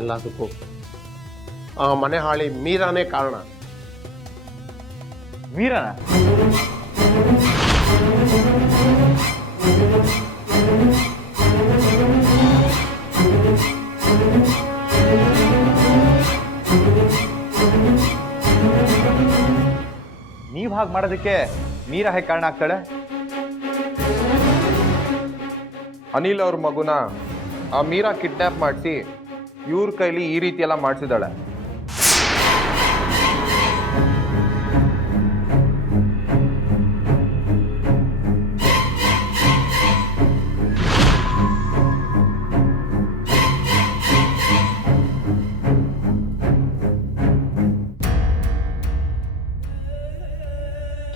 ಎಲ್ಲದಕ್ಕೂ ಆ ಮನೆ ಹಾಳಿ ಮೀರಾನೇ ಕಾರಣ. ಮೀರಾನ? ನೀವು ಹಾಗೆ ಮಾಡೋದಕ್ಕೆ ಮೀರಾ ಹೇಗೆ ಕಾರಣ ಆಗ್ತಾಳೆ? ಅನಿಲ್ ಅವ್ರ ಮಗುನ ಆ ಮೀರಾ ಕಿಡ್ನ್ಯಾಪ್ ಮಾಡಿಸಿ ಇವ್ರ ಕೈಲಿ ಈ ರೀತಿ ಎಲ್ಲ ಮಾಡಿಸಿದಾಳೆ.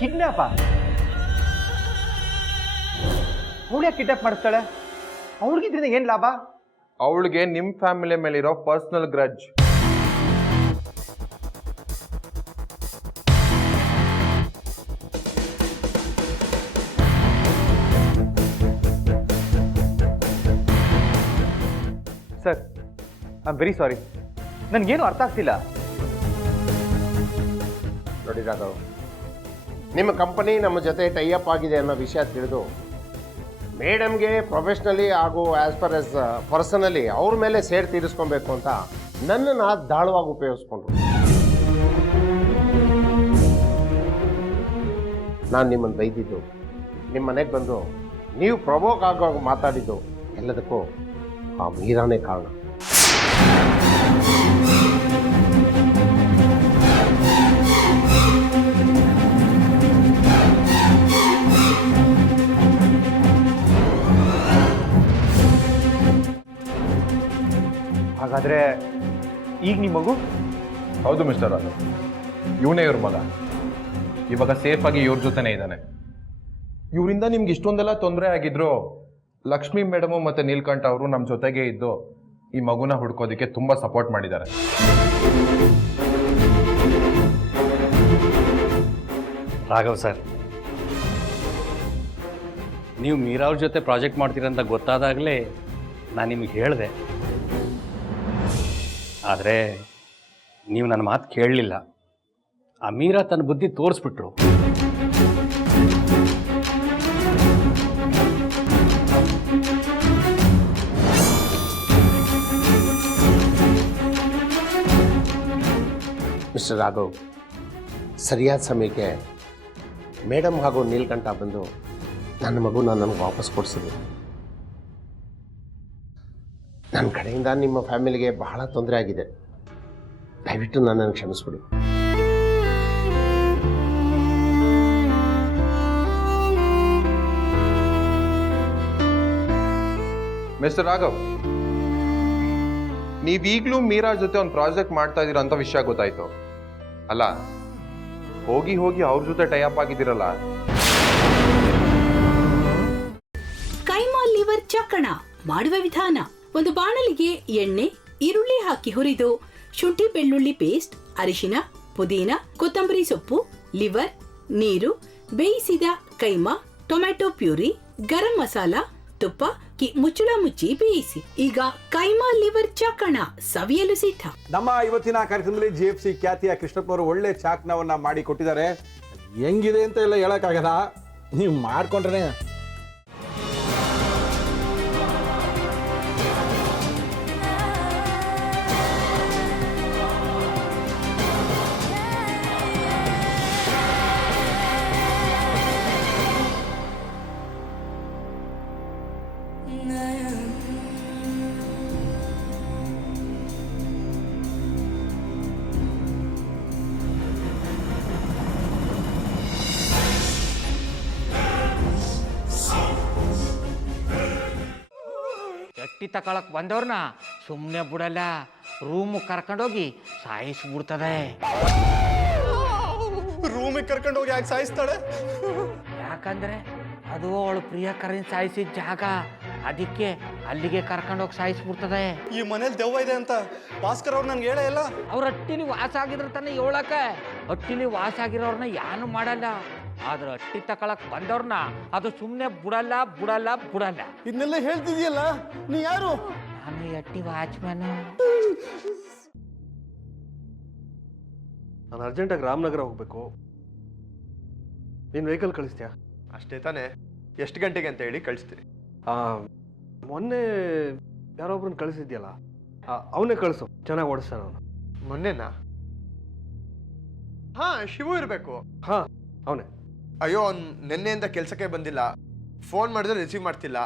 ಕಿಡ್ನ್ಯಾಪ? ಅವಳು ಯಾಕೆ ಕಿಡ್ನ್ಯಾಪ್ ಮಾಡಿಸ್ತಾಳೆ? ಅವಳಿಗಿದ್ರಿಂದ ಏನು ಲಾಭ? ಅವಳಿಗೆ ನಿಮ್ಮ ಫ್ಯಾಮಿಲಿ ಮೇಲಿರೋ personal grudge. Sir, I am very sorry. ನನಗೇನು ಅರ್ಥ ಆಗ್ತಿಲ್ಲ. ನೋಡಿ ರಾಘವ್, ನಿಮ್ಮ ಕಂಪನಿ ನಮ್ಮ ಜೊತೆ ಟೈಅಪ್ ಆಗಿದೆ ಅನ್ನೋ ವಿಷಯ ತಿಳಿದು ಮೇಡಮ್ಗೆ ಪ್ರೊಫೆಷ್ನಲಿ ಹಾಗೂ ಆ್ಯಸ್ ಪರ್ ಆಸ್ ಪರ್ಸನಲಿ ಅವ್ರ ಮೇಲೆ ಸೇರ್ ತೀರಿಸ್ಕೊಬೇಕು ಅಂತ ನನ್ನನ್ನು ದಾಳವಾಗಿ ಉಪಯೋಗಿಸ್ಕೊಂಡ್ರು. ನಾನು ನಿಮ್ಮನ್ನು ಬೈದಿದ್ದು, ನಿಮ್ಮ ಮನೆಗೆ ಬಂದು ನೀವು ಪ್ರವೋಕ್ ಆಗುವಾಗ ಮಾತಾಡಿದ್ದು ಎಲ್ಲದಕ್ಕೂ ಆ ಮೀರಾನೇ ಕಾರಣ. ಹಾಗಾದ್ರೆ ಈಗ ನಿಮ್ಮ ಮಗು? ಹೌದು ಮಿಸ್ಟರ್ ರಾಘವ್, ಇವನೇ ಇವ್ರ ಮಗ. ಇವಾಗ ಸೇಫಾಗಿ ಇವ್ರ ಜೊತೆನೇ ಇದ್ದಾನೆ. ಇವರಿಂದ ನಿಮ್ಗೆ ಇಷ್ಟೊಂದೆಲ್ಲ ತೊಂದರೆ ಆಗಿದ್ರು ಲಕ್ಷ್ಮಿ ಮೇಡಮು ಮತ್ತು ನೀಲ್ಕಂಠ ಅವರು ನಮ್ಮ ಜೊತೆಗೆ ಇದ್ದು ಈ ಮಗುನ ಹುಡ್ಕೋದಕ್ಕೆ ತುಂಬ ಸಪೋರ್ಟ್ ಮಾಡಿದ್ದಾರೆ. ರಾಘವ್ ಸರ್, ನೀವು ಮೀರಾ ಅವ್ರ ಜೊತೆ ಪ್ರಾಜೆಕ್ಟ್ ಮಾಡ್ತೀರಂತ ಗೊತ್ತಾದಾಗಲೇ ನಾನು ನಿಮಗೆ ಹೇಳಿದೆ. ಆದರೆ ನೀವು ನನ್ನ ಮಾತು ಕೇಳಲಿಲ್ಲ. ಆ ಮೀರಾ ತನ್ನ ಬುದ್ಧಿ ತೋರಿಸ್ಬಿಟ್ರು. ಮಿಸ್ಟರ್ ರಾಘವ್, ಸರಿಯಾದ ಸಮಯಕ್ಕೆ ಮೇಡಮ್ ಹಾಗೂ ನೀಲ್ಕಂಠ ಬಂದು ನನ್ನ ಮಗುನ ನನಗೆ ವಾಪಸ್ ಕೊಡಿಸಿದ್ರು. ನನ್ನ ಕಡೆಯಿಂದ ನಿಮ್ಮ ಫ್ಯಾಮಿಲಿಗೆ ಬಹಳ ತೊಂದರೆ ಆಗಿದೆ. ದಯವಿಟ್ಟು ನನ್ನನ್ನು ಕ್ಷಮಿಸ್ಬಿಡಿ. ಮಿಸ್ಟರ್ ರಾಘವ್, ನೀವೀಗಲೂ ಮೀರಾ ಜೊತೆ ಒಂದು ಪ್ರಾಜೆಕ್ಟ್ ಮಾಡ್ತಾ ಇದ್ದೀರಾ ಅಂತ ವಿಷಯ ಗೊತ್ತಾಯ್ತು ಅಲ್ಲ? ಹೋಗಿ ಹೋಗಿ ಅವ್ರ ಜೊತೆ ಟೈಅಪ್ ಆಗಿದ್ದೀರಲ್ಲ. ಕೈಮಾ ಲಿವರ್ ಚಕ್ಕಣ ಮಾಡುವ ವಿಧಾನ: ಒಂದು ಬಾಣಲಿಗೆ ಎಣ್ಣೆ, ಈರುಳ್ಳಿ ಹಾಕಿ ಹುರಿದು ಶುಂಠಿ ಬೆಳ್ಳುಳ್ಳಿ ಪೇಸ್ಟ್, ಅರಿಶಿನ, ಪುದೀನ, ಕೊತ್ತಂಬರಿ ಸೊಪ್ಪು, ಲಿವರ್, ನೀರು, ಬೇಯಿಸಿದ ಕೈಮಾ, ಟೊಮ್ಯಾಟೊ ಪ್ಯೂರಿ, ಗರಂ ಮಸಾಲ, ತುಪ್ಪ ಮುಚ್ಚಳ ಮುಚ್ಚಿ ಬೇಯಿಸಿ. ಈಗ ಕೈಮಾ ಲಿವರ್ ಚಾಕಣ ಸವಿಯಲು ಸಿದ್ಧ. ನಮ್ಮ ಇವತ್ತಿನ ಕಾರ್ಯಕ್ರಮದಲ್ಲಿ GFC ಖ್ಯಾತಿಯ ಕೃಷ್ಣಪ್ಪನವರು ಒಳ್ಳೆ ಚಾಕ್ನವನ್ನ ಮಾಡಿ ಕೊಟ್ಟಿದ್ದಾರೆ. ಹೆಂಗಿದೆ ಅಂತ ಎಲ್ಲ ಹೇಳಕ್ಕಾಗಲ್ಲ, ನೀವು ಮಾಡ್ಕೊಂಡ್ರೆ. ಎಟ್ಟಿ ತಕೊಳಕ್ ಬಂದವ್ರನ್ನ ಸುಮ್ಮನೆ ಬಿಡಲ್ಲ, ರೂಮ್ ಕರ್ಕೊಂಡೋಗಿ ಸಾಯಿಸ್ಬಿಡ್ತದೆ. ರೂಮಿಗೆ ಕರ್ಕೊಂಡೋಗಿ ಯಾಕೆ ಸಾಯಿಸ್ತಾಳೆ? ಯಾಕಂದ್ರೆ ಅದು ಅವಳು ಪ್ರಿಯಕರನ್ ಸಾಯಿಸಿದ ಜಾಗ, ಅದಕ್ಕೆ ಅಲ್ಲಿಗೆ ಕರ್ಕೊಂಡೋಗಿ ಸಾಯಿಸ್ಬಿಡ್ತದೆ. ಈ ಮನೇಲಿ ದೆವ್ವ ಇದೆ ಅಂತ ಭಾಸ್ಕರ್ ಅವ್ರು ನನ್ಗೆ ಹೇಳೇ ಇಲ್ಲ. ಅವ್ರ ಹಟ್ಟಿಲಿ ವಾಸ ಆಗಿದ್ರ ತಾನೆ ಹೇಳಕ. ಹಟ್ಟಿಲಿ ವಾಸ ಆಗಿರೋರ್ನ ಯಾನು ಮಾಡಲ್ಲ, ಆದ್ರೆ ಹಟ್ಟಿ ತಕೊಳಕ್ ಬಂದವ್ರನ್ನ ಅದು ಸುಮ್ಮನೆ ಬಿಡಲ್ಲ ಬಿಡಲ್ಲ ಬಿಡಲ್ಲ. ಇದನ್ನೆಲ್ಲ ಹೇಳ್ತಿದ್ಯಲ್ಲ, ನೀ ಯಾರು? ನಾನು ಎಟ್ಟಿ ವಾಚ್ಮ್ಯಾನು. ನಾನು ಅರ್ಜೆಂಟಾಗಿ ರಾಮನಗರ ಹೋಗ್ಬೇಕು. ನೀನು ವೆಹಿಕಲ್ ಕಳಿಸ್ತೀಯಾ? ಅಷ್ಟೇ ತಾನೇ? ಎಷ್ಟು ಗಂಟೆಗೆ ಅಂತ ಹೇಳಿ ಕಳಿಸ್ತೀನಿ. ಮೊನ್ನೆ ಯಾರೊಬ್ರನ್ನ ಕಳಿಸಿದ್ಯಲ್ಲ, ಅವನೇ ಕಳಿಸು, ಚೆನ್ನಾಗಿ ಓಡಿಸ್ತಾನ ಅವನು. ಮೊನ್ನೆನಾ? ಹಾ, ಶಿವು ಇರಬೇಕು. ಹಾ, ಅವನೇ. ಅಯ್ಯೋ, ಅವ್ನು ನಿನ್ನೆಯಿಂದ ಕೆಲಸಕ್ಕೆ ಬಂದಿಲ್ಲ. ಫೋನ್ ಮಾಡಿದ್ರೆ ರಿಸೀವ್ ಮಾಡ್ತಿಲ್ಲ.